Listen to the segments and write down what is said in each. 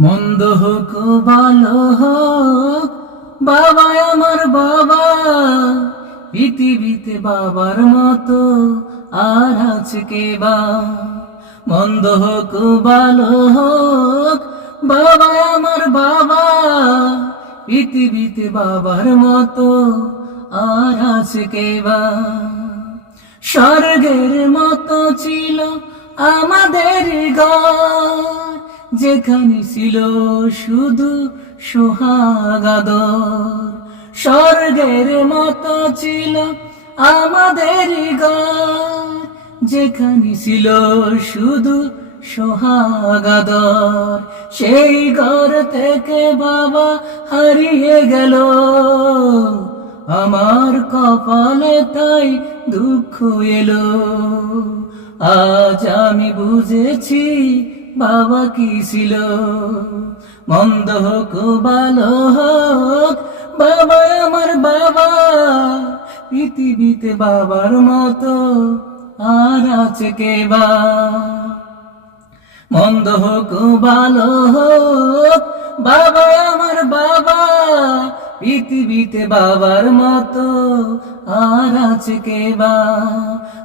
মন্দ হোক, ভালো হোক বাবা আমার বাবা। পৃথিবীতে বাবার মতো আর আছে কে বা? মন্দ হোক, ভালো হোক বাবা আমার বাবা। পৃথিবীতে বাবার মতো আর আছে কে বা? স্বর্গের মতো ছিল আমাদের ঘর। যেখানে ছিল শুধু সোহাগাদর। স্বর্গের মতো ছিল আমাদের যেখানে ছিল শুধু সোহাগাদর। সেই ঘর থেকে বাবা হারিয়ে গেল। আমার কপালে তাই দুঃখ এলো। আজ আমি বুঝেছি বাবা কি ছিল? মন্দ হোক, ভালো হোক বাবা আমার বাবা। পৃথিবীতে বাবার মতো আর আছে কে বা? মন্দ হোক, ভালো হোক বাবা আমার বাবা। পৃথিবীতে বাবার মতো আর আছে কে বা?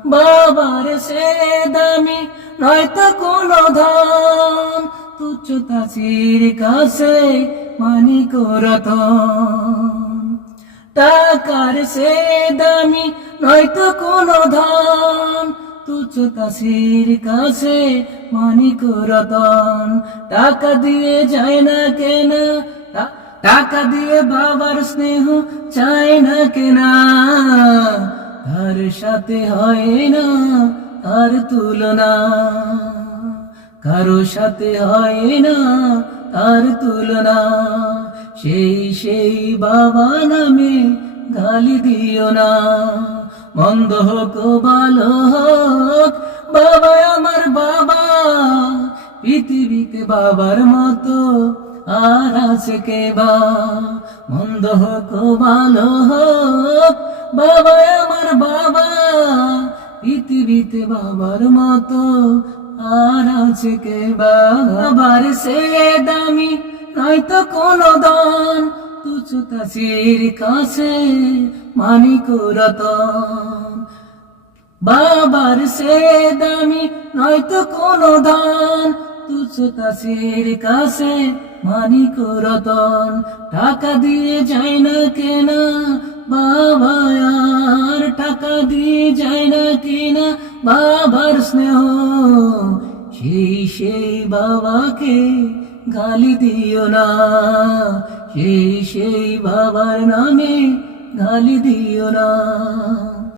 বাবার সে দামি, নয়তো কোনো ধন। তুচ্ছ তাসির কাছে মানি করতন টাকার সে দামি নয়তো কোনো ধন। তুচ্ছ তাসির কাছে মানিক রতন টাকা দিয়ে যায় না কেনা, টাকা দিয়ে বাবার স্নেহ চায় না কেনা। তার সাথে হয় না তার তুলনা। কারও সাথে হয় না তার তুলনা। সেই সেই বাবা নামে গালি দিও না। মন্দ হোক, ভালো হোক, বাবা আমার বাবা। পৃথিবীতে বাবার মতো আর আছে কে বা? মন্দ হোক, ভালো হোক, বাবা আমার বাবা। পৃথিবীতে বাবার মতো আর আছে বাবার সে দামি, নয়তো কোনো দান। তুচ্ছ তাসির কাছে মানিক রতন। বাবার সে দামি, নয়তো কোনো দান। তুচ্ছ তাসির কাছে মানিক রতন। টাকা দিয়ে যায় না কেনা, বাবা আর টাকা দিয়ে যায় না কেনা, বাবার স্নেহ সেই সেই বাবাকে গালি দিও না। সেই সেই বাবার নামে গালি দিও না।